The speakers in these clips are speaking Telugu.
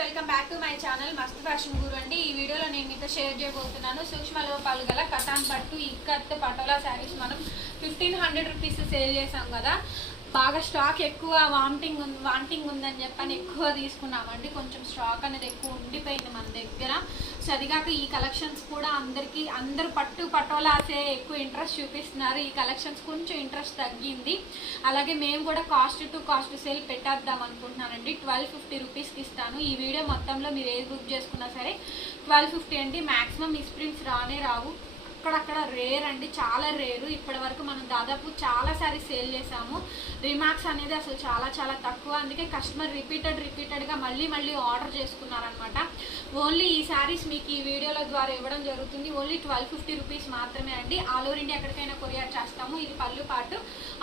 Welcome back to my channel మస్త్ ఫ్యాషన్ గురు అండి. ఈ వీడియోలో నేను మీతో షేర్ చేయబోతున్నాను సూక్ష్మ లోపాలు గల కటాన్ పట్టు ఇక్కత్ పటోలా శారీస్. మనం 1500 రూపీస్ సేల్ చేసాం కదా, బాగా స్టాక్ ఎక్కువ వాంటింగ్ ఉందని చెప్పని ఎక్కువ తీసుకున్నామండి. కొంచెం స్టాక్ అనేది ఎక్కువ ఉండిపోయింది మన దగ్గర. సో అదిగాక ఈ కలెక్షన్స్ కూడా అందరు పట్టు పటోలాసే ఎక్కువ ఇంట్రెస్ట్ చూపిస్తున్నారు. ఈ కలెక్షన్స్ కొంచెం ఇంట్రెస్ట్ తగ్గింది. అలాగే మేము కూడా కాస్ట్ టు కాస్ట్ సేల్ పెట్టేద్దాం అనుకుంటున్నానండి. 1250 రూపీస్కి ఇస్తాను. ఈ వీడియో మొత్తంలో మీరు ఏది బుక్ చేసుకున్నా సరే 1250 అండి. మ్యాక్సిమం మిస్ప్రింట్స్ రానే రావు, అక్కడక్కడ రేర్ అండి, చాలా రేరు. ఇప్పటి వరకు మనం దాదాపు చాలా సారీస్ సేల్ చేసాము. రిమార్క్స్ అనేది అసలు చాలా తక్కువ. అందుకే కస్టమర్ రిపీటెడ్గా మళ్ళీ ఆర్డర్ చేసుకున్నారనమాట. ఓన్లీ ఈ శారీస్ మీకు ఈ వీడియోల ద్వారా ఇవ్వడం జరుగుతుంది. ఓన్లీ 1250 రూపీస్ మాత్రమే అండి. ఆల్ ఓవర్ ఇండియా ఎక్కడికైనా కొరియర్ చేస్తాము. ఇది పళ్ళు పాటు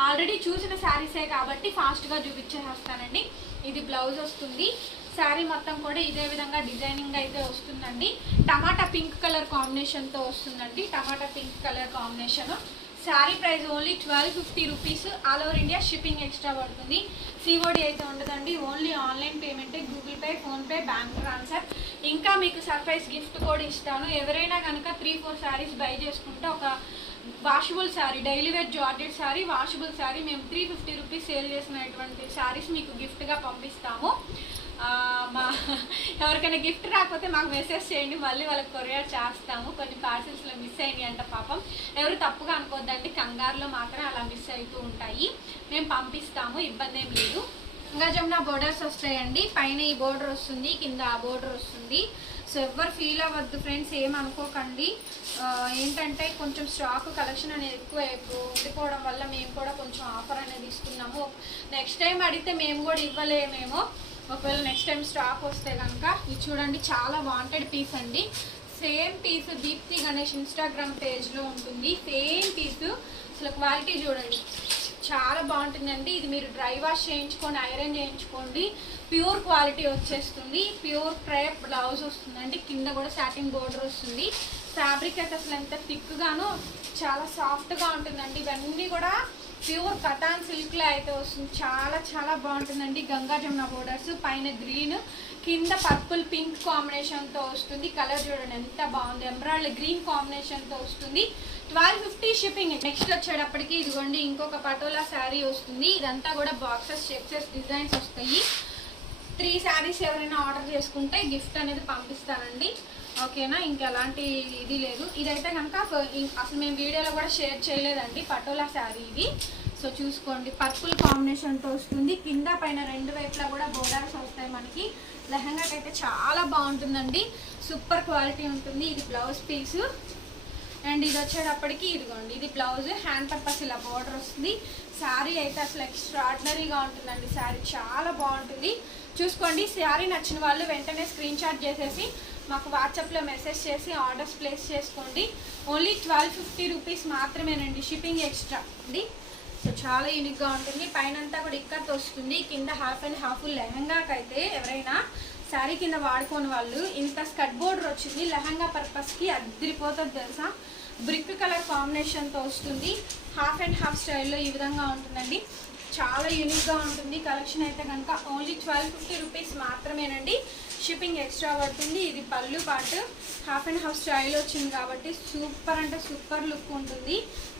ఆల్రెడీ చూసిన శారీసే కాబట్టి ఫాస్ట్గా చూపించేస్తానండి. ఇది బ్లౌజ్ వస్తుంది. శారీ మొత్తం కూడా ఇదే విధంగా డిజైనింగ్ అయితే వస్తుందండి. టమాటా పింక్ కలర్ కాంబినేషన్తో వస్తుందండి. Tomato pink colour combination. Sari price only 1250 rupees. All over India shipping extra పడుతుంది. సిఓడి అయితే ఉండదండి, ఓన్లీ ఆన్లైన్ పేమెంటే, Google Pay, PhonePe, bank transfer. ఇంకా మీకు సర్ప్రైజ్ గిఫ్ట్ కూడా ఇస్తాను. ఎవరైనా కనుక 3-4 శారీస్ బై చేసుకుంటే ఒక washable sari, daily wear georgette sari, washable sari మేము 350 రూపీస్ సేల్ చేసినటువంటి శారీస్ మీకు గిఫ్ట్గా పంపిస్తాము. ఎవరికైనా గిఫ్ట్ రాకపోతే మాకు మెసేజ్ చేయండి, మళ్ళీ వాళ్ళకి కొరియర్ చేస్తాము. కొన్ని పార్సిల్స్లో మిస్ అయ్యాయి అంట పాపం. ఎవరు తప్పుగా అనుకోద్దండి, కంగారులో మాత్రం అలా మిస్ అవుతూ ఉంటాయి. మేము పంపిస్తాము, ఇబ్బంది ఏం లేదు. ఇంకా జమున బోర్డర్స్ వస్తాయండి. పైన ఈ బోర్డర్ వస్తుంది, కింద ఆ బోర్డర్ వస్తుంది. సో ఎవరు ఫీల్ అవ్వద్దు ఫ్రెండ్స్, ఏమనుకోకండి. ఏంటంటే కొంచెం స్టాక్ కలెక్షన్ అనేది ఎక్కువ ఉండిపోవడం వల్ల మేము కూడా కొంచెం ఆఫర్ అనేది ఇస్తున్నాము. నెక్స్ట్ టైం అడిగితే మేము కూడా ఇవ్వలేమేమో, ఒకవేళ నెక్స్ట్ టైం స్టాక్ వస్తే కనుక. ఇది చూడండి, చాలా వాంటెడ్ పీస్ అండి. Same piece Deepti Ganesh Instagram పేజ్లో ఉంటుంది. సేమ్ పీసు, అసలు క్వాలిటీ చూడండి, చాలా బాగుంటుందండి. ఇది మీరు డ్రై వాష్ చేయించుకొని ఐరన్ చేయించుకోండి, ప్యూర్ క్వాలిటీ వచ్చేస్తుంది. ప్యూర్ క్రేప్ బ్లౌజ్ వస్తుందండి. కింద కూడా సాటిన్ బోర్డర్ వస్తుంది. ఫ్యాబ్రిక్ అయితే అసలు ఎంత థిక్గాను చాలా సాఫ్ట్గా ఉంటుందండి. ఇవన్నీ కూడా ప్యూర్ కటాన్ సిల్క్లో అయితే వస్తుంది. చాలా బాగుంటుందండి. గంగా జమున బోర్డర్స్, పైన గ్రీన్, కింద పర్పుల్ పింక్ కాంబినేషన్తో వస్తుంది. కలర్ చూడండి ఎంత బాగుంది, ఎమరాల్డ్ గ్రీన్ కాంబినేషన్తో వస్తుంది. 1250 షిప్పింగ్. నెక్స్ట్ వచ్చేటప్పటికి ఇదిగోండి ఇంకొక పటోలా శారీ వస్తుంది. ఇదంతా కూడా బాక్సెస్ చెక్సెస్ డిజైన్స్ వస్తాయి. 3 శారీస్ ఎవరైనా ఆర్డర్ చేసుకుంటే గిఫ్ట్ అనేది పంపిస్తానండి, ఓకేనా. ఇంకెలాంటి ఇది లేదు. ఇదైతే కనుక అసలు మేము వీడియోలో కూడా షేర్ చేయలేదండి, పటోలా శారీ ఇది. సో చూసుకోండి, పర్పుల్ కాంబినేషన్తో వస్తుంది. కింద పైన 2 వైపులా కూడా బోర్డర్స్ వస్తాయి మనకి. లెహంగాకి అయితే చాలా బాగుంటుందండి, సూపర్ క్వాలిటీ ఉంటుంది. ఇది బ్లౌజ్ పీసు. అండ్ ఇది వచ్చేటప్పటికి ఇదిగోండి, ఇది బ్లౌజ్, హ్యాండ్ పర్పస్ ఇలా బోర్డర్ వస్తుంది. శారీ అయితే అసలు ఎక్స్ట్రాడినరీగా ఉంటుందండి. శారీ చాలా బాగుంటుంది. చూసుకోండి, శారీ నచ్చిన వాళ్ళు వెంటనే స్క్రీన్ షాట్ చేసేసి మాకు వాట్సాప్లో మెసేజ్ చేసి ఆర్డర్స్ ప్లేస్ చేసుకోండి. ఓన్లీ 1250 రూపీస్ మాత్రమేనండి, షిప్పింగ్ ఎక్స్ట్రా అండి. సో చాలా యూనిక్గా ఉంటుంది. పైన అంతా కూడా ఇక్కత్ వస్తుంది. కింద హాఫ్ అండ్ హాఫ్. లెహంగాకైతే ఎవరైనా శారీ కింద వాడుకోని వాళ్ళు ఇంత స్కర్ట్ బోర్డర్ వచ్చింది. లెహంగా పర్పస్కి అద్దరిపోతుంది తెలుసా. బ్రిక్ కలర్ కాంబినేషన్తో వస్తుంది. హాఫ్ అండ్ హాఫ్ స్టైల్లో ఈ విధంగా ఉంటుందండి. చాలా యూనిక్గా ఉంటుంది. కలెక్షన్ అయితే కనుక ఓన్లీ 1250 రూపీస్ మాత్రమేనండి, షిప్పింగ్ ఎక్స్ట్రా పడుతుంది. ఇది పళ్ళు పాటు హాఫ్ అండ్ హాఫ్ స్టైల్ వచ్చింది కాబట్టి సూపర్ అంటే సూపర్ లుక్ ఉంటుంది.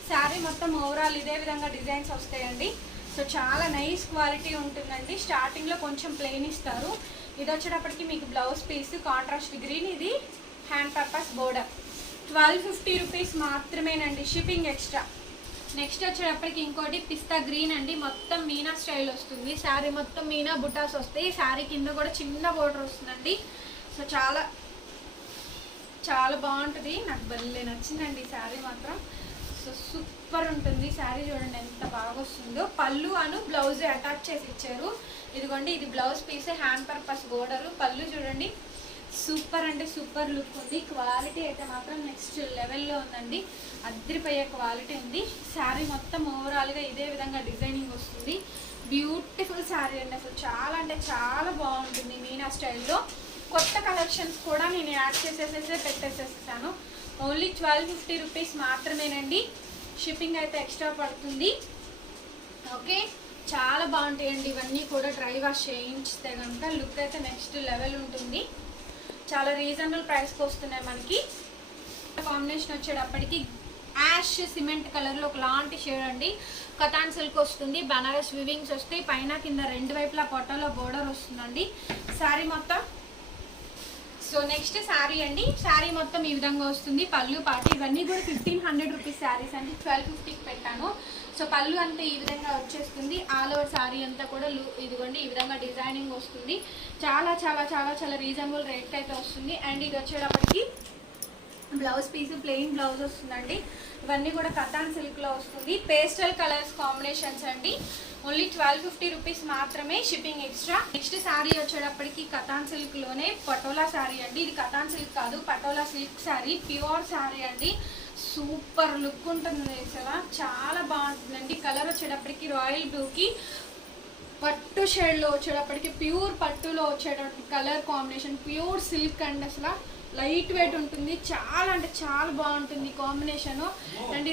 శారీ మొత్తం ఓవరాల్ ఇదే విధంగా డిజైన్స్ వస్తాయండి. సో చాలా నైస్ క్వాలిటీ ఉంటుందండి. స్టార్టింగ్లో కొంచెం ప్లెయిన్ ఇస్తారు. ఇది వచ్చేటప్పటికి మీకు బ్లౌజ్ పీస్ కాంట్రాస్ట్ గ్రీన్, ఇది హ్యాండ్ పర్పస్ బోర్డర్. 1250 రూపీస్ మాత్రమేనండి, షిప్పింగ్ ఎక్స్ట్రా. నెక్స్ట్ వచ్చేటప్పటికి ఇంకోటి పిస్తా గ్రీన్ అండి. మొత్తం మీనా స్టైల్ వస్తుంది. శారీ మొత్తం మీనా బుటాస్ వస్తాయి. శారీ కింద కూడా చిన్న బోర్డర్ వస్తుందండి. సో చాలా బాగుంటుంది. నాకు భలే నచ్చిందండి శారీ మాత్రం. సో సూపర్ ఉంటుంది. శారీ చూడండి ఎంత బాగా వస్తుందో. పళ్ళు అను బ్లౌజ్ అటాచ్ చేసి ఇచ్చారు. ఇదిగోండి, ఇది blouse piece, hand purpose border. పళ్ళు చూడండి, సూపర్ అంటే సూపర్ లుక్ ఉంది. క్వాలిటీ అయితే మాత్రం నెక్స్ట్ లెవెల్లో ఉందండి, అద్దరిపోయే క్వాలిటీ ఉంది. శారీ మొత్తం ఓవరాల్గా ఇదే విధంగా డిజైనింగ్ వస్తుంది. బ్యూటిఫుల్ శారీ అండి, అసలు చాలా అంటే చాలా బాగుంటుంది. మీనా స్టైల్లో కొత్త కలెక్షన్స్ కూడా నేను యాడ్ పెట్టేసేసాను. ఓన్లీ 1250 రూపీస్ మాత్రమేనండి, షిప్పింగ్ అయితే ఎక్స్ట్రా పడుతుంది, ఓకే. చాలా బాగుంటాయండి ఇవన్నీ కూడా. డ్రై వాష్ చేయించితే కనుక లుక్ అయితే నెక్స్ట్ లెవెల్ ఉంటుంది. చాలా రీజనబుల్ ప్రైస్కి వస్తున్నాయి మనకి. కాంబినేషన్ వచ్చేటప్పటికి యాష్ సిమెంట్ కలర్లో ఒక లాంటి షేడ్ అండి. కతాన్ సిల్క్ వస్తుంది, బనారస్ వివింగ్స్ వస్తాయి, పైన కింద రెండు వైపులా పొట్టలో బోర్డర్ వస్తుందండి శారీ మొత్తం. సో నెక్స్ట్ శారీ అండి. శారీ మొత్తం ఈ విధంగా వస్తుంది. పళ్ళు పాటు ఇవన్నీ కూడా 1500 రూపీస్ శారీస్ అండి. 1250కి పెట్టాను. సో పళ్ళు అంతా ఈ విధంగా వచ్చేస్తుంది. ఆల్ ఓవర్ శారీ అంతా కూడా ఇదిగోండి ఈ విధంగా డిజైనింగ్ వస్తుంది. చాలా చాలా చాలా చాలా రీజనబుల్ రేట్కి అయితే వస్తుంది. అండ్ ఇది వచ్చేటప్పటికి బ్లౌజ్ పీస్ ప్లెయిన్ బ్లౌజ్ వస్తుందండి. ఇవన్నీ కూడా కతాన్ సిల్క్లో వస్తుంది. పేస్టల్ కలర్స్ కాంబినేషన్స్ అండి. ఓన్లీ 1250 రూపీస్ మాత్రమే, షిప్పింగ్ ఎక్స్ట్రా. నెక్స్ట్ శారీ వచ్చేటప్పటికి కతాన్ సిల్క్లోనే పటోలా శారీ అండి. ఇది కతాన్ సిల్క్ కాదు, పటోలా సిల్క్ శారీ, ప్యూర్ శారీ అండి. సూపర్ లుక్ ఉంటుంది అసలు, చాలా బాగుంటుందండి. కలర్ వచ్చేటప్పటికి రాయల్ బ్లూకి పట్టు షేడ్లో వచ్చేటప్పటికి ప్యూర్ పట్టులో వచ్చేటప్పటికి కలర్ కాంబినేషన్, ప్యూర్ సిల్క్ అండి. అసలు లైట్ వెయిట్ ఉంటుంది, చాలా అంటే చాలా బాగుంటుంది కాంబినేషను. అండ్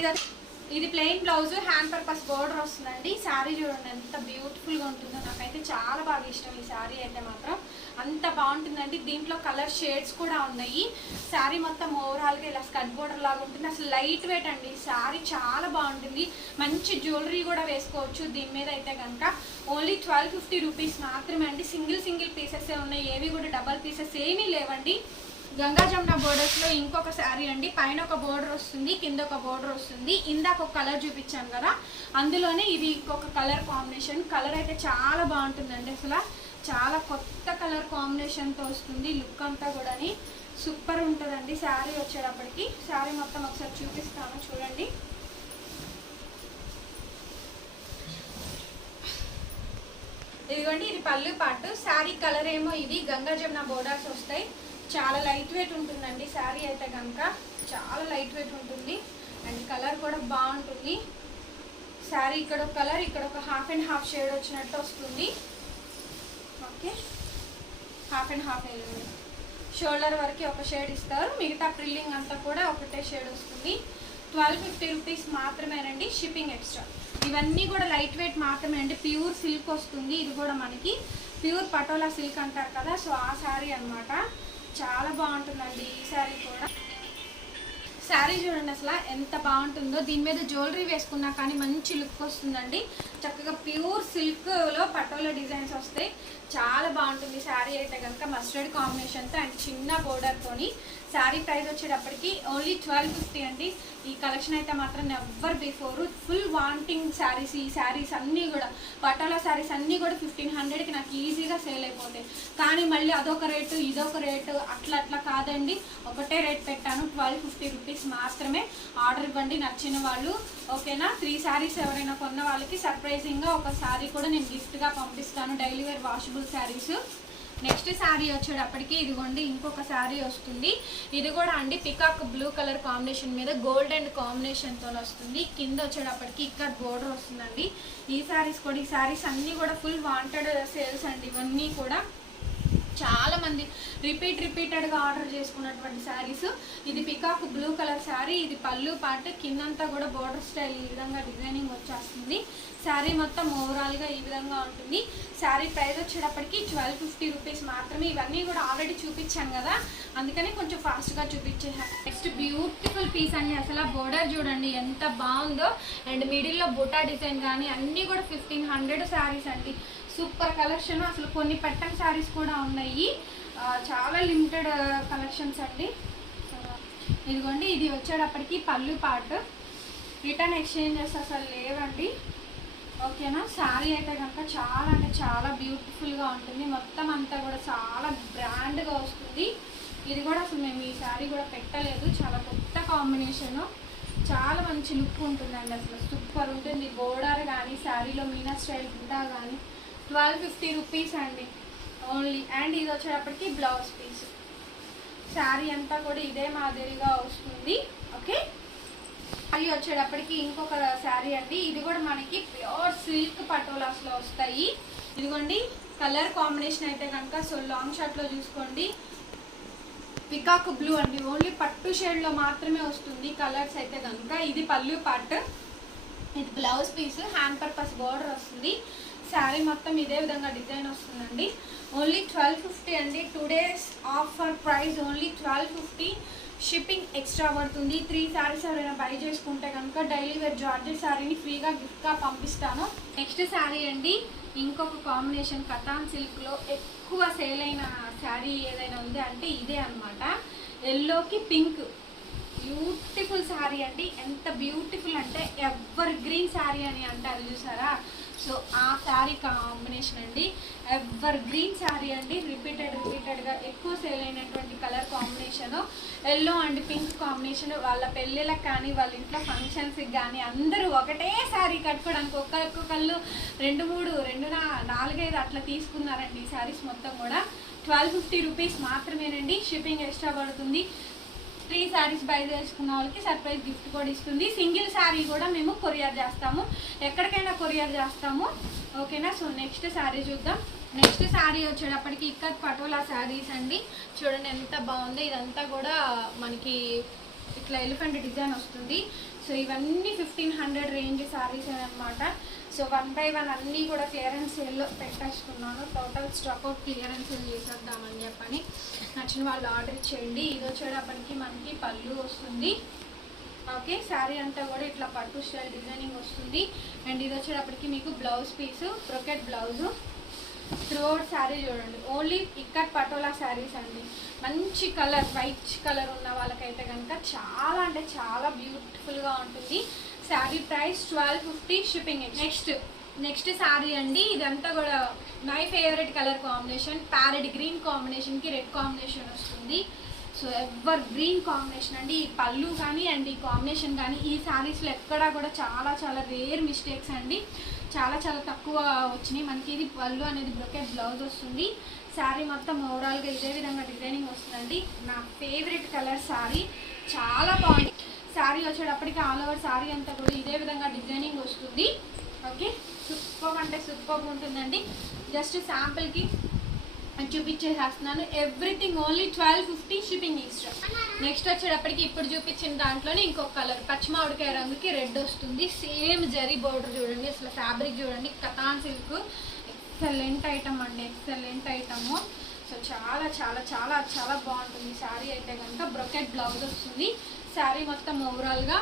ఇది plain blouse, hand purpose border వస్తుందండి. శారీ చూడండి ఎంత బ్యూటిఫుల్గా ఉంటుందో, నాకైతే చాలా బాగా ఇష్టం ఈ శారీ అయితే మాత్రం. అంత బాగుంటుందండి. దీంట్లో కలర్ షేడ్స్ కూడా ఉన్నాయి. శారీ మొత్తం ఓవరాల్గా ఇలా స్కర్ట్ బోర్డర్ లాగా ఉంటుంది. అసలు లైట్ వెయిట్ అండి శారీ, చాలా బాగుంటుంది. మంచి జ్యువెలరీ కూడా వేసుకోవచ్చు దీని మీద అయితే కనుక. ఓన్లీ 1250 రూపీస్ మాత్రమే అండి. సింగిల్ పీసెస్ ఉన్నాయి, ఏవి కూడా డబల్ పీసెస్ ఏమీ లేవండి. గంగా జమున బోర్డర్స్లో ఇంకొక శారీ అండి. పైన ఒక బోర్డర్ వస్తుంది, కింద ఒక బోర్డర్ వస్తుంది. ఇందాక ఒక కలర్ చూపించాను కదా, అందులోనే ఇది ఇంకొక కలర్ కాంబినేషన్. కలర్ అయితే చాలా బాగుంటుందండి. అసలు చాలా కొత్త కలర్ కాంబినేషన్తో వస్తుంది. లుక్ అంతా కూడా సూపర్ ఉంటుందండి శారీ వచ్చేటప్పటికి. శారీ మొత్తం ఒకసారి చూపిస్తాను చూడండి. ఇదిగోండి ఇది పళ్ళు పాటు. శారీ కలర్ ఏమో ఇది గంగా జమున బోర్డర్స్ వస్తాయి. చాలా లైట్ వెయిట్ ఉంటుందండి శారీ అయితే కనుక, చాలా లైట్ వెయిట్ ఉంటుంది. అండ్ కలర్ కూడా బాగుంటుంది. శారీ ఇక్కడ ఒక కలర్, ఇక్కడ ఒక హాఫ్ అండ్ హాఫ్ షేడ్ వచ్చినట్టు వస్తుంది. Okay, half and half shoulder వరకు ఒక షేడ్ ఇస్తారు, మిగతా ప్రిల్లింగ్ అంతా కూడా ఒకటే షేడ్ వస్తుంది. 1250 రూపీస్ మాత్రమేనండి, షిప్పింగ్ ఎక్స్ట్రా. ఇవన్నీ కూడా లైట్ వెయిట్ మాత్రమే అండి. ప్యూర్ సిల్క్ వస్తుంది. ఇది కూడా మనకి ప్యూర్ పటోలా సిల్క్ అంటారు కదా, సో ఆ శారీ అనమాట. చాలా బాగుంటుందండి ఈ శారీ కూడా. శారీ చూడండి అసలు ఎంత బాగుంటుందో. దీని మీద జ్యువెలరీ వేసుకున్నా కానీ మంచి లుక్ వస్తుందండి. చక్కగా ప్యూర్ సిల్క్లో పటోలా డిజైన్స్ వస్తాయి. చాలా బాగుంటుంది శారీ అయితే కనుక. మస్టర్డ్ కాంబినేషన్తో అండ్ చిన్న బోర్డర్తోని. శారీ ప్రైస్ వచ్చేటప్పటికి ఓన్లీ 1250 అండి. ఈ కలెక్షన్ అయితే మాత్రం never before. Full wanting saris. ఈ శారీస్ అన్నీ కూడా పటోలా శారీస్ అన్నీ కూడా 1500కి నాకు ఈజీగా సేల్ అయిపోతాయి. కానీ మళ్ళీ అదొక రేటు ఇదొక రేటు అట్లా కాదండి. ఒకటే రేట్ పెట్టాను, 1250 రూపీస్ మాత్రమే. ఆర్డర్ ఇవ్వండి నచ్చిన వాళ్ళు, ఓకేనా. 3 శారీస్ ఎవరైనా కొన్న వాళ్ళకి సర్ప్రైజింగ్గా ఒక శారీ కూడా నేను గిఫ్ట్గా పంపిస్తాను, daily wear washable saris. Next sari వచ్చేటప్పటికి ఇదిగోండి ఇంకొక శారీ వస్తుంది. ఇది కూడా అండి పికాక్ బ్లూ కలర్ కాంబినేషన్ మీద గోల్డ్ అండ్ కాంబినేషన్తో వస్తుంది. కింద వచ్చేటప్పటికి ఇక్కడ బోర్డర్ వస్తుందండి. ఈ శారీస్ కూడా, ఈ శారీస్ అన్నీ కూడా ఫుల్ వాంటెడ్ సేల్స్ అండి. ఇవన్నీ కూడా చాలా మంది రిపీటెడ్గా ఆర్డర్ చేసుకున్నటువంటి శారీస్. ఇది పికాక్ బ్లూ కలర్ శారీ. ఇది పళ్ళు పార్ట్, కిందంతా కూడా బోర్డర్ స్టైల్ ఈ విధంగా డిజైనింగ్ వచ్చేస్తుంది. శారీ మొత్తం ఓవరాల్గా ఈ విధంగా ఉంటుంది. శారీ ప్రైస్ వచ్చేటప్పటికి 1250 రూపీస్ మాత్రమే. ఇవన్నీ కూడా ఆల్రెడీ చూపించాను కదా, అందుకని కొంచెం ఫాస్ట్గా చూపించేసాను. నెక్స్ట్ బ్యూటిఫుల్ పీస్ అండి. అసలు బోర్డర్ చూడండి ఎంత బాగుందో. అండ్ మిడిల్లో బుటా డిజైన్ కానీ అన్నీ కూడా 1500 శారీస్ అండి. Super collection. అసలు కొన్ని పెట్టని శారీస్ కూడా ఉన్నాయి, చాలా లిమిటెడ్ కలెక్షన్స్ అండి. ఇదిగోండి ఇది వచ్చేటప్పటికి పళ్ళు పార్ట్. రిటర్న్ ఎక్స్చేంజెస్ అసలు లేవండి, ఓకేనా. శారీ అయితే కనుక చాలా అంటే చాలా బ్యూటిఫుల్గా ఉంటుంది. మొత్తం అంతా కూడా చాలా బ్రాండ్గా వస్తుంది. ఇది కూడా అసలు మేము ఈ శారీ కూడా పెట్టలేదు, చాలా కొత్త కాంబినేషను. చాలా మంచి లుక్ ఉంటుందండి, అసలు సూపర్ ఉంటుంది. బోర్డర్ కానీ శారీలో మీనా స్టైల్ బుటా కానీ 1250 రూపీస్ అండి ఓన్లీ. అండ్ ఇది వచ్చేటప్పటికి బ్లౌజ్ పీస్. శారీ అంతా కూడా ఇదే మాదిరిగా వస్తుంది, ఓకే. శారీ వచ్చేటప్పటికి ఇంకొక శారీ అండి. ఇది కూడా మనకి ప్యూర్ సిల్క్ పటోలాస్లో వస్తాయి. ఇదిగోండి కలర్ కాంబినేషన్ అయితే కనుక సో లాంగ్ షార్ట్లో చూసుకోండి. పికాక్ బ్లూ అండి, ఓన్లీ పట్టు షేడ్లో మాత్రమే వస్తుంది కలర్స్ అయితే కనుక. ఇది పళ్ళు పార్ట్, ఇది blouse piece, hand purpose border వస్తుంది. శారీ మొత్తం ఇదే విధంగా డిజైన్ వస్తుందండి. ఓన్లీ 1250 అండి. 2 days offer price only 1250. Shipping extra పడుతుంది. 3 శారీస్ ఎవరైనా బై చేసుకుంటే కనుక డైలీ వేర్ జార్జెట్ శారీని ఫ్రీగా గిఫ్ట్గా పంపిస్తాను. నెక్స్ట్ శారీ అండి, ఇంకొక కాంబినేషన్ కతాన్ సిల్క్లో ఎక్కువ సేల్ అయిన శారీ ఏదైనా ఉంది అంటే ఇదే అనమాట. ఎల్లోకి పింక్, బ్యూటిఫుల్ శారీ అండి. ఎంత బ్యూటిఫుల్ అంటే ఎవర్ గ్రీన్ శారీ అని అంటారు చూసారా, సో ఆ శారీ కాంబినేషన్ అండి. ఎవర్ గ్రీన్ శారీ అండి. రిపీటెడ్గా ఎక్కువ సేల్ అయినటువంటి colour combination yellow and pink combination. వాళ్ళ పెళ్ళిళ్ళకి కానీ వాళ్ళ ఇంట్లో ఫంక్షన్స్కి కానీ అందరూ ఒకటే శారీ కట్టుకోవడానికి ఒక్కొక్కళ్ళు 2, 4, 5 అట్లా తీసుకున్నారండి. ఈ శారీస్ మొత్తం కూడా 1250 రూపీస్ మాత్రమేనండి. షిప్పింగ్ ఎక్స్ట్రా పడుతుంది. 3 శారీస్ బై చేసుకున్న వాళ్ళకి సర్ప్రైజ్ గిఫ్ట్ కూడా ఇస్తుంది. సింగిల్ శారీ కూడా మేము కొరియర్ చేస్తాము, ఎక్కడికైనా కొరియర్ చేస్తాము. ఓకేనా. సో నెక్స్ట్ శారీ చూద్దాం. నెక్స్ట్ శారీ వచ్చేటప్పటికి ఇక్కత్ పటోలా శారీస్ అండి. చూడండి ఎంత బాగుందో. ఇదంతా కూడా మనకి ఇట్లా ఎలిఫెంట్ డిజైన్ వస్తుంది. సో ఇవన్నీ 1500 రేంజ్ శారీస్ అనమాట. సో 1 by 1 అన్నీ కూడా క్లియరెన్స్ సేల్లో పెట్టేసుకున్నాను. Total stock out clearance sale చేసేద్దామని చెప్పని నచ్చిన వాళ్ళు ఆర్డర్ ఇచ్చేయండి. ఇది వచ్చేటప్పటికి మనకి పళ్ళు వస్తుంది. ఓకే, శారీ అంతా కూడా ఇట్లా పట్టు స్టైల్ డిజైనింగ్ వస్తుంది. అండ్ ఇది వచ్చేటప్పటికి మీకు blouse piece, brocade blouse. Throughout sari చూడండి ఓన్లీ ఇక్కత్ పటోలా శారీస్ అండి. మంచి కలర్, వైట్ కలర్ ఉన్న వాళ్ళకైతే కనుక చాలా అంటే చాలా బ్యూటిఫుల్గా ఉంటుంది. Sari price 1250, shipping. Next sari అండి. ఇదంతా కూడా my favourite colour combination. Parrot green కాంబినేషన్కి రెడ్ కాంబినేషన్ వస్తుంది. సో ఎవర్ గ్రీన్ కాంబినేషన్ అండి. ఈ పళ్ళు కానీ అండ్ ఈ కాంబినేషన్ కానీ ఈ శారీస్లో ఎక్కడా కూడా చాలా చాలా రేర్ మిస్టేక్స్ అండి. చాలా చాలా తక్కువ వచ్చినాయి మనకి. ఇది పళ్ళు అనేది బ్రొకెట్ బ్లౌజ్ వస్తుంది. శారీ మొత్తం ఓవరాల్గా ఇదే విధంగా డిజైనింగ్ వస్తుందండి. నా ఫేవరెట్ కలర్ శారీ, చాలా బాగుంది. శారీ వచ్చేటప్పటికి ఆల్ ఓవర్ శారీ అంతా కూడా ఇదే విధంగా డిజైనింగ్ వస్తుంది. ఓకే, సూపర్ అంటే సూపర్ ఉంటుందండి. జస్ట్ శాంపుల్కి చూపించేసేస్తున్నాను. Everything only 1250, shipping extra. Next వచ్చేటప్పటికి ఇప్పుడు చూపించిన దాంట్లోనే ఇంకొక కలర్ పచ్చిమామిడికాయ రంగుకి రెడ్ వస్తుంది. సేమ్ జరీ బోర్డర్ చూడండి. అసలు ఫ్యాబ్రిక్ చూడండి. కతాన్ సిల్క్ ఎక్సలెంట్ ఐటమ్ అండి, ఎక్సలెంట్ ఐటము. సో చాలా చాలా చాలా చాలా బాగుంటుంది శారీ అయితే కనుక. బ్రొకెట్ బ్లౌజ్ వస్తుంది. శారీ మొత్తం ఓవరాల్గా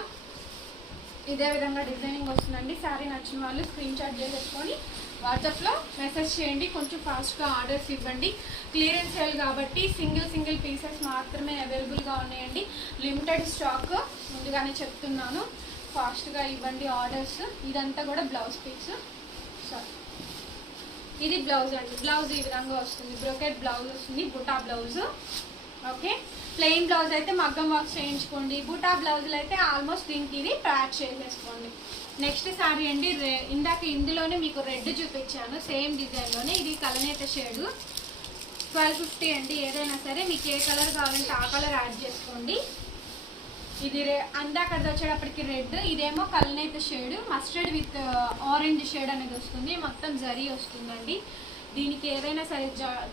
ఇదే విధంగా డిజైనింగ్ వస్తుందండి. శారీ నచ్చిన వాళ్ళు స్క్రీన్ షాట్ చేసేసుకొని వాట్సాప్లో మెసేజ్ చేయండి. కొంచెం ఫాస్ట్గా ఆర్డర్స్ ఇవ్వండి. క్లియరెన్స్ సేల్ కాబట్టి సింగిల్ పీసెస్ మాత్రమే అవైలబుల్గా ఉన్నాయండి. లిమిటెడ్ స్టాక్, ముందుగానే చెప్తున్నాను. ఫాస్ట్గా ఇవ్వండి ఆర్డర్స్. ఇదంతా కూడా బ్లౌజ్ పీస్. సారీ, ఇది బ్లౌజ్ అండి. బ్లౌజ్ ఈ విధంగా వస్తుంది. బ్రొకెట్ బ్లౌజ్ వస్తుంది, బుటా బ్లౌజ్. ఓకే, ప్లెయిన్ బ్లౌజ్ అయితే మగ్గం వర్క్ చేయించుకోండి. బుటా బ్లౌజులు అయితే ఆల్మోస్ట్ దీనికి ఇది ప్యాచ్ చేసేసుకోండి. నెక్స్ట్ శారీ అండి. ఇందాక ఇందులోనే మీకు రెడ్ చూపించాను, సేమ్ డిజైన్లోనే. ఇది కలనేత షేడు. 1250 అండి. ఏదైనా సరే మీకు ఏ కలర్ కావాలంటే ఆ కలర్ యాడ్ చేసుకోండి. ఇది అందాక వచ్చేటప్పటికి రెడ్, ఇదేమో కలనేత shade, mustard with orange shade అనేది వస్తుంది. మొత్తం జరీ వస్తుందండి. దీనికి ఏదైనా సరే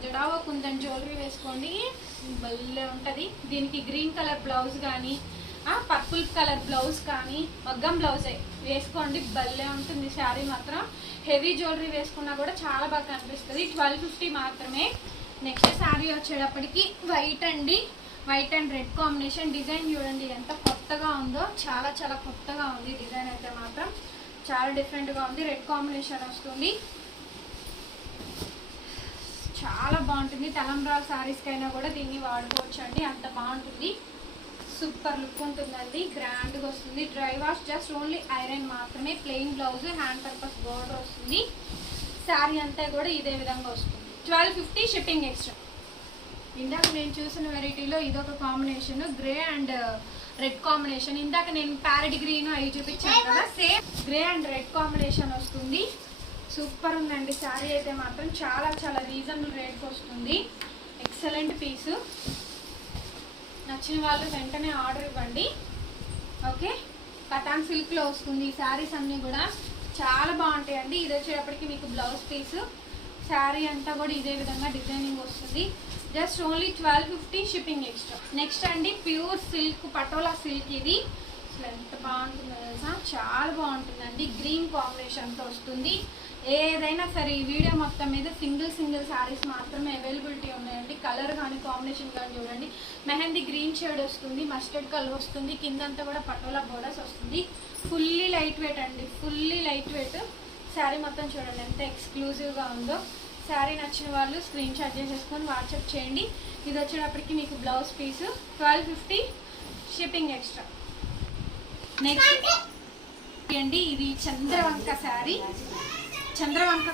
జడావో కుందన్ జ్యువెలరీ వేసుకోండి, భలే ఉంటుంది. దీనికి గ్రీన్ కలర్ బ్లౌజ్ కానీ పర్పుల్ కలర్ బ్లౌజ్ కానీ మగ్గం బ్లౌజ్ వేసుకోండి, భలే ఉంటుంది శారీ మాత్రం. హెవీ జ్యువెలరీ వేసుకున్నా కూడా చాలా బాగా కనిపిస్తుంది. 1250 మాత్రమే. నెక్స్ట్ శారీ వచ్చేటప్పటికి వైట్ అండి. White and red combination. Design చూడండి ఎంత కొత్తగా ఉందో, చాలా చాలా కొత్తగా ఉంది. డిజైన్ అయితే మాత్రం చాలా డిఫరెంట్గా ఉంది. రెడ్ కాంబినేషన్ వస్తుంది. చాలా బాగుంటుంది. తలంబ్రాల శారీస్కి అయినా కూడా దీన్ని వాడుకోవచ్చు అండి, అంత బాగుంటుంది. సూపర్ లుక్ ఉంటుందండి. గ్రాండ్గా వస్తుంది. Dry wash, just only iron మాత్రమే. Plain blouse, hand purpose border వస్తుంది. శారీ అంతా కూడా ఇదే విధంగా వస్తుంది. 1250, షిప్పింగ్ ఎక్స్ట్రా. ఇందాక నేను చూసిన వెరైటీలో ఇదొక combination, grey and red combination. ఇందాక నేను ప్యారెట్ గ్రీన్ అవి చూపించాను కదా, same grey and red combination వస్తుంది. సూపర్ ఉందండి శారీ అయితే మాత్రం. చాలా చాలా రీజనబుల్ రేట్కి వస్తుంది. ఎక్సలెంట్ పీసు. నచ్చిన వాళ్ళు వెంటనే ఆర్డర్ ఇవ్వండి. ఓకే, కతాన్ సిల్క్లో వస్తుంది. ఈ శారీస్ అన్నీ కూడా చాలా బాగుంటాయండి. ఇది వచ్చేటప్పటికి మీకు బ్లౌజ్ పీసు. శారీ అంతా కూడా ఇదే విధంగా డిజైనింగ్ వస్తుంది. Just only 1250, shipping extra. Next అండి ప్యూర్ సిల్క్, పటోలా సిల్క్. ఇది అసలు ఎంత బాగుంటుందో తెలుసా, చాలా బాగుంటుందండి. గ్రీన్ కాంబినేషన్తో వస్తుంది. ఏదైనా సరే ఈ వీడియో మొత్తం మీద సింగిల్ శారీస్ మాత్రమే అవైలబిలిటీ ఉన్నాయండి. కలర్ కానీ కాంబినేషన్ కానీ చూడండి. మెహందీ గ్రీన్ షేడ్ వస్తుంది, మస్టర్డ్ కలర్ వస్తుంది, కిందంతా కూడా పటోలా బోర్డర్స్ వస్తుంది. ఫుల్లీ లైట్ వెయిట్ అండి, ఫుల్లీ లైట్ వెయిట్. శారీ మొత్తం చూడండి ఎంత ఎక్స్క్లూజివ్గా ఉందో. శారీ నచ్చిన వాళ్ళు స్క్రీన్ షాట్ చేసేసుకొని వాట్సాప్ చేయండి. ఇది వచ్చేటప్పటికి మీకు blouse piece 1250 shipping extra. Next అండి ఇది చంద్రవంక శారీ. చంద్రవంక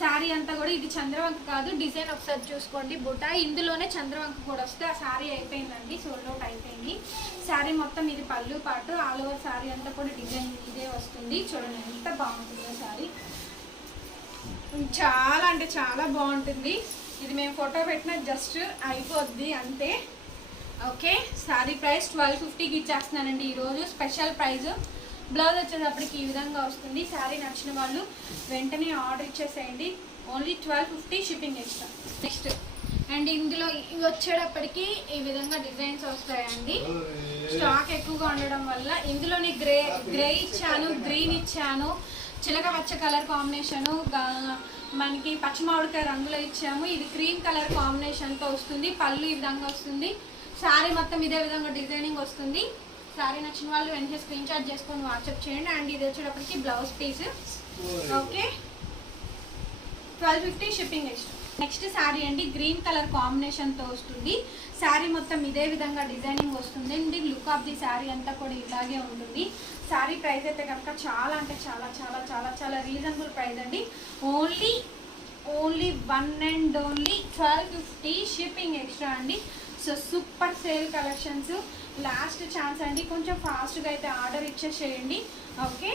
శారీ అంతా కూడా ఇది చంద్రవంక కాదు, డిజైన్ ఒకసారి చూసుకోండి. బుటా ఇందులోనే చంద్రవంక కూడా వస్తే ఆ శారీ అయిపోయిందండి, సోల్డ్ అవుట్ అయిపోయింది. శారీ మొత్తం ఇది పళ్ళు పాటు, ఆల్ ఓవర్ శారీ అంతా కూడా డిజైన్ ఇదే వస్తుంది. చూడండి ఎంత బాగుంటుందో శారీ, చాలా అంటే చాలా బాగుంటుంది. ఇది మేము ఫోటో పెట్టిన జస్ట్ అయిపోద్ది అంతే. ఓకే, శారీ ప్రైస్ 1250కి ఇచ్చేస్తున్నానండి ఈరోజు స్పెషల్ ప్రైజ్. బ్లౌజ్ వచ్చేటప్పటికి ఈ విధంగా వస్తుంది. శారీ నచ్చిన వాళ్ళు వెంటనే ఆర్డర్ ఇచ్చేసేయండి. Only 1250 shipping extra. Next and ఇందులో ఇవి వచ్చేటప్పటికి ఈ విధంగా డిజైన్స్ వస్తాయండి. స్టాక్ ఎక్కువగా ఉండడం వల్ల ఇందులోని గ్రే ఇచ్చాను, గ్రీన్ ఇచ్చాను, చిలక పచ్చ కలర్ కాంబినేషను, మనకి పచ్చిమామిడికాయ రంగులో ఇచ్చాము. ఇది క్రీమ్ కలర్ కాంబినేషన్తో వస్తుంది. పళ్ళు ఈ విధంగా వస్తుంది. శారీ మొత్తం ఇదే విధంగా డిజైనింగ్ వస్తుంది. శారీ నచ్చిన వాళ్ళు వెంటనే స్క్రీన్ షాట్ చేసుకొని వాట్సాప్ చేయండి. అండ్ ఇది వచ్చేటప్పటికి blouse piece. Okay, 1250 shipping extra. Next sari అండి గ్రీన్ కలర్ కాంబినేషన్తో వస్తుంది. శారీ మొత్తం ఇదే విధంగా డిజైనింగ్ వస్తుంది అండి. లుక్ ఆఫ్ ది శారీ అంతా కూడా ఇలాగే ఉంటుంది. శారీ ప్రైస్ అయితే కనుక చాలా అంటే చాలా చాలా చాలా చాలా రీజనబుల్ ప్రైస్ అండి. Only one and only 1250 shipping extra అండి. So super sale collections, last chance అండి. కొంచెం ఫాస్ట్గా అయితే ఆర్డర్ ఇచ్చేసేయండి. ఓకే,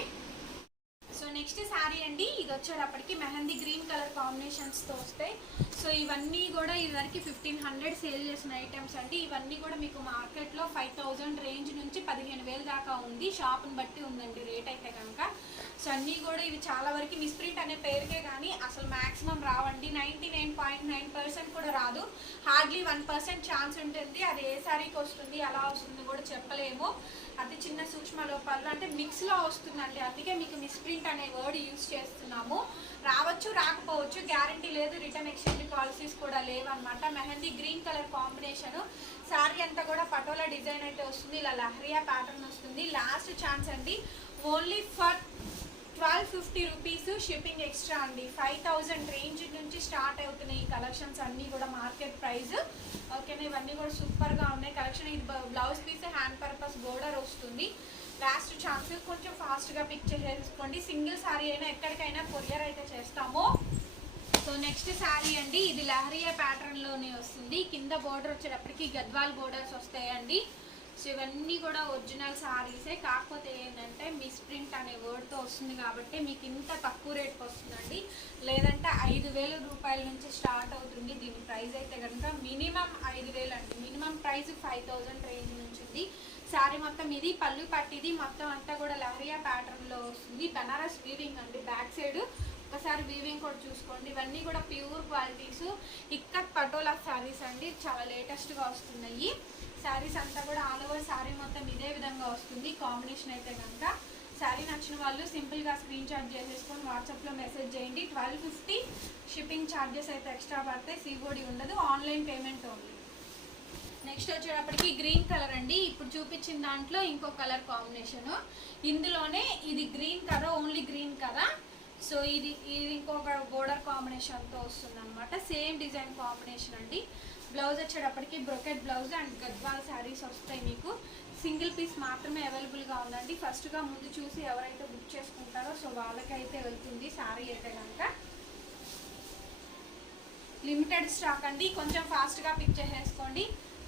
సో నెక్స్ట్ శారీ అండి ఇది వచ్చేటప్పటికి మెహందీ గ్రీన్ కలర్ కాంబినేషన్స్తో వస్తాయి. సో ఇవన్నీ కూడా ఇదివరకు 1500 సేల్ చేసిన ఐటమ్స్ అండి. ఇవన్నీ కూడా మీకు మార్కెట్లో 5000 రేంజ్ నుంచి 15000 దాకా ఉంది. షాప్ని బట్టి ఉందండి రేట్ అయితే కనుక. సో అన్నీ కూడా ఇవి చాలా వరకు మిస్ప్రింట్ అనే పేరుకే కానీ అసలు మ్యాక్సిమం రావండి. 99.9% కూడా రాదు. హార్డ్లీ 1% ఛాన్స్ ఉంటుంది. అది ఏ శారీకి వస్తుంది ఎలా వస్తుంది కూడా చెప్పలేము. అతి చిన్న సూక్ష్మ లోపాలు అంటే మిక్స్లో వస్తుందండి. అందుకే మీకు మిస్ప్రింట్ అనే వర్డ్ యూజ్ చేస్తున్నాము. రావచ్చు రాకపోవచ్చు, గ్యారంటీ లేదు. రిటర్న్ ఎక్స్చేంజ్ పాలసీస్ కూడా లేవన్నమాట. Mehndi green colour combination, sari అంతా కూడా పటోలా డిజైన్ అయితే వస్తుంది. ఇలా లహరియా ప్యాటర్న్ వస్తుంది. లాస్ట్ ఛాన్స్ అండి, only for 1250 rupees shipping extra అండి. 5000 రేంజ్ నుంచి స్టార్ట్ అవుతున్నాయి ఈ కలెక్షన్స్ అన్నీ కూడా మార్కెట్ ప్రైస్. ఓకేనా, ఇవన్నీ కూడా సూపర్గా ఉన్నాయి కలెక్షన్. ఇది blouse piece hand purpose border వస్తుంది. లాస్ట్ ఛాన్స్, కొంచెం ఫాస్ట్గా పిక్ చేసేసుకోండి. సింగిల్ శారీ అయినా ఎక్కడికైనా కొరియర్ అయితే చేస్తాము. సో నెక్స్ట్ శారీ అండి ఇది లహరియా ప్యాటర్న్లోనే వస్తుంది. కింద బోర్డర్ వచ్చేటప్పటికి గద్వాల్ బోర్డర్స్ వస్తాయండి. సో ఇవన్నీ కూడా ఒరిజినల్ శారీసే, కాకపోతే ఏంటంటే మిస్ప్రింట్ అనే వర్డ్తో వస్తుంది కాబట్టి మీకు ఇంత తక్కువ రేట్కి వస్తుందండి. లేదంటే 5000 రూపాయల నుంచి స్టార్ట్ అవుతుంది దీని ప్రైస్ అయితే కనుక. మినిమం 5000 అండి. మినిమం ప్రైస్ 5000 రేంజ్ నుంచి ఉంది. శారీ మొత్తం ఇది పళ్ళు పట్టిది మొత్తం అంతా కూడా లహరియా ప్యాటర్న్లో వస్తుంది. బనారస్ వీవింగ్ అండి. బ్యాక్ సైడ్ ఒకసారి వీవింగ్ కూడా చూసుకోండి. ఇవన్నీ కూడా ప్యూర్ క్వాలిటీస్, ఇక్కత్ పటోలా శారీస్ అండి. చాలా లేటెస్ట్గా వస్తున్నాయి శారీస్ అంతా కూడా. ఆల్ ఓవర్ శారీ మొత్తం ఇదే విధంగా వస్తుంది కాంబినేషన్ అయితే కనుక. శారీ నచ్చిన వాళ్ళు సింపుల్గా స్క్రీన్ షాట్ చేసేసుకొని వాట్సాప్లో మెసేజ్ చేయండి. 1250 షిప్పింగ్ ఛార్జెస్ అయితే ఎక్స్ట్రా పడతాయి. సిఓడి ఉండదు, ఆన్లైన్ పేమెంట్ ఓన్లీ. నెక్స్ట్ వచ్చేటప్పటికి గ్రీన్ కలర్ అండి. ఇప్పుడు చూపించిన దాంట్లో ఇంకో కలర్ కాంబినేషన్. ఇందులోనే ఇది గ్రీన్ కదా, ఓన్లీ గ్రీన్ కదా. సో ఇది ఇంకొక బోర్డర్ కాంబినేషన్తో వస్తుంది అనమాట. సేమ్ డిజైన్ కాంబినేషన్ అండి. బ్లౌజ్ వచ్చేటప్పటికి brocade blouse and Gadwal saris వస్తాయి మీకు. సింగిల్ పీస్ మాత్రమే అవైలబుల్గా ఉందండి. ఫస్ట్గా ముందు చూసి ఎవరైతే బుక్ చేసుకుంటారో సో వాళ్ళకైతే వెళ్తుంది శారీ అయితే కనుక. లిమిటెడ్ స్టాక్ అండి, కొంచెం ఫాస్ట్గా పిక్ చేసేసుకోండి.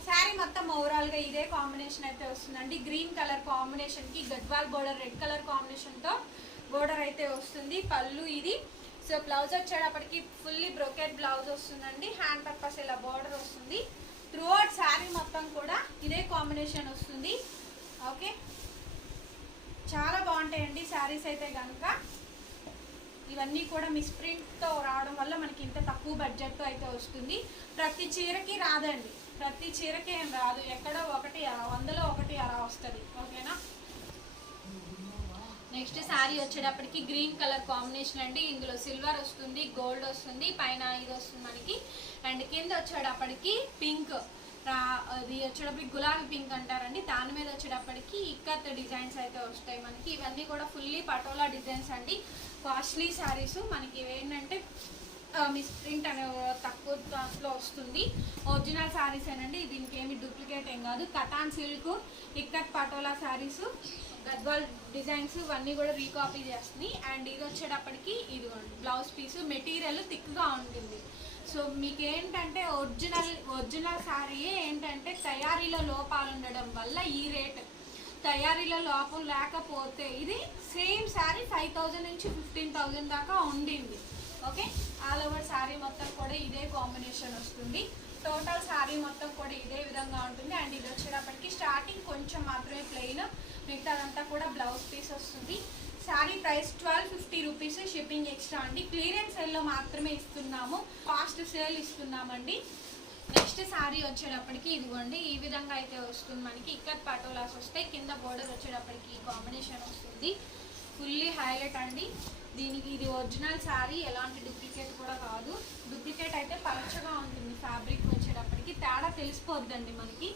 శారీ మొత్తం ఓవరాల్గా ఇదే కాంబినేషన్ అయితే వస్తుందండి. గ్రీన్ కలర్ కాంబినేషన్కి గద్వాల్ బోర్డర్ రెడ్ కలర్ కాంబినేషన్తో బోర్డర్ అయితే వస్తుంది. పళ్ళు ఇది. సో బ్లౌజ్ వచ్చేటప్పటికి ఫుల్లీ బ్రోకెట్ బ్లౌజ్ వస్తుందండి. హ్యాండ్ పర్పస్ ఇలా బోర్డర్ వస్తుంది. త్రూఅవుట్ శారీ మొత్తం కూడా ఇదే కాంబినేషన్ వస్తుంది. ఓకే, చాలా బాగుంటాయండి శారీస్ అయితే కనుక. ఇవన్నీ కూడా మిస్ప్రింట్తో రావడం వల్ల మనకి ఇంత తక్కువ బడ్జెట్తో అయితే వస్తుంది. ప్రతి చీరకి రాదండి, ప్రతి చీరకి ఏం రాదు. ఎక్కడో ఒకటి 100లో ఒకటి అలా వస్తుంది. ఓకేనా. నెక్స్ట్ శారీ వచ్చేటప్పటికి గ్రీన్ కలర్ కాంబినేషన్ అండి. ఇందులో సిల్వర్ వస్తుంది, గోల్డ్ వస్తుంది, పైన ఇది వస్తుంది మనకి. అండ్ కింద వచ్చేటప్పటికి పింక్, అది వచ్చేటప్పటికి గులాబీ పింక్ అంటారండి. దాని మీద వచ్చేటప్పటికి ఇక్కత్ డిజైన్స్ అయితే వస్తాయి మనకి. ఇవన్నీ కూడా ఫుల్లీ పటోలా డిజైన్స్ అండి. కాస్ట్లీ శారీస్ మనకి. ఇవేంటంటే మిస్ ప్రింట్ అనే తక్కువ కాస్ట్లో వస్తుంది. ఒరిజినల్ శారీస్ ఏనండి, దీనికి ఏమి డూప్లికేట్ ఏం కాదు. Cotton silk, ikat patola saris, Gadwal designs ఇవన్నీ కూడా రీకాపీ చేస్తుంది. అండ్ ఇది వచ్చేటప్పటికి ఇదిగోండి బ్లౌజ్ పీస్. మెటీరియల్ థిక్గా ఉంటుంది. సో మీకు ఏంటంటే ఒరిజినల్ శారీ ఏంటంటే తయారీలో లోపాలు ఉండడం వల్ల ఈ రేట్. తయారీలో లోపం లేకపోతే ఇది సేమ్ శారీ 5,000 నుంచి 15,000 దాకా ఉండింది. ఓకే, ఆల్ ఓవర్ శారీ మొత్తం కూడా ఇదే కాంబినేషన్ వస్తుంది. టోటల్ శారీ మొత్తం కూడా ఇదే విధంగా ఉంటుంది. అండ్ ఇది వచ్చేటప్పటికి స్టార్టింగ్ కొంచెం మాత్రమే ప్లెయిన్, మిగతాదంతా కూడా బ్లౌజ్ పీస్ వస్తుంది. Sari price 1250 rupees, shipping extra అండి. క్లియరెన్స్ సేల్లో మాత్రమే ఇస్తున్నాము, ఫాస్ట్ సేల్ ఇస్తున్నామండి. నెక్స్ట్ శారీ వచ్చేటప్పటికి ఇదిగోండి ఈ విధంగా అయితే వస్తుంది మనకి. ఇక్కత్ పటోలాస్ వస్తాయి. కింద బోర్డర్ వచ్చేటప్పటికి ఈ కాంబినేషన్ వస్తుంది. ఫుల్లీ హైలైట్ అండి. దీనికి ఇది ఒరిజినల్ శారీ, ఎలాంటి డూప్లికేట్ కూడా కాదు. డూప్లికేట్ అయితే పలచగా ఉంటుంది. ఫ్యాబ్రిక్ వచ్చేటప్పటికి తేడా తెలిసిపోద్దండి మనకి.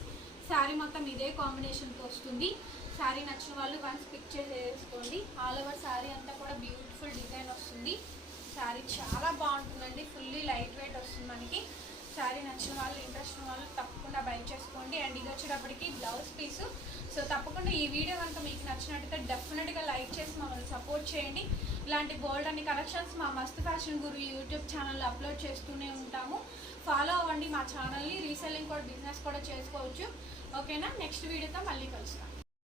శారీ మొత్తం ఇదే కాంబినేషన్తో వస్తుంది. శారీ నచ్చిన వాళ్ళు వన్స్ పిక్ చేసుకోండి. ఆల్ ఓవర్ శారీ అంతా కూడా బ్యూటిఫుల్ డిజైన్ వస్తుంది. శారీ చాలా బాగుంటుందండి. ఫుల్లీ లైట్ వెయిట్ వస్తుంది మనకి. శారీ నచ్చిన వాళ్ళు, ఇంట్రెస్ట్ ఉన్న వాళ్ళు తప్పకుండా బై చేసుకోండి. అండ్ ఇది వచ్చేటప్పటికి బ్లౌజ్ పీసు. సో తప్పకుండా ఈ వీడియో కనుక మీకు నచ్చినట్టయితే డెఫినెట్గా లైక్ చేసి మమ్మల్ని సపోర్ట్ చేయండి. ఇలాంటి బోల్డ్ అన్ని కలెక్షన్స్ మా మస్త్ ఫ్యాషన్ గురు యూట్యూబ్ ఛానల్లో అప్లోడ్ చేస్తూనే ఉంటాము. ఫాలో అవ్వండి మా ఛానల్ని. రీసెల్లింగ్ కూడా, బిజినెస్ కూడా చేసుకోవచ్చు. ఓకేనా? నెక్స్ట్ వీడియోతో మళ్ళీ కలుస్తాను.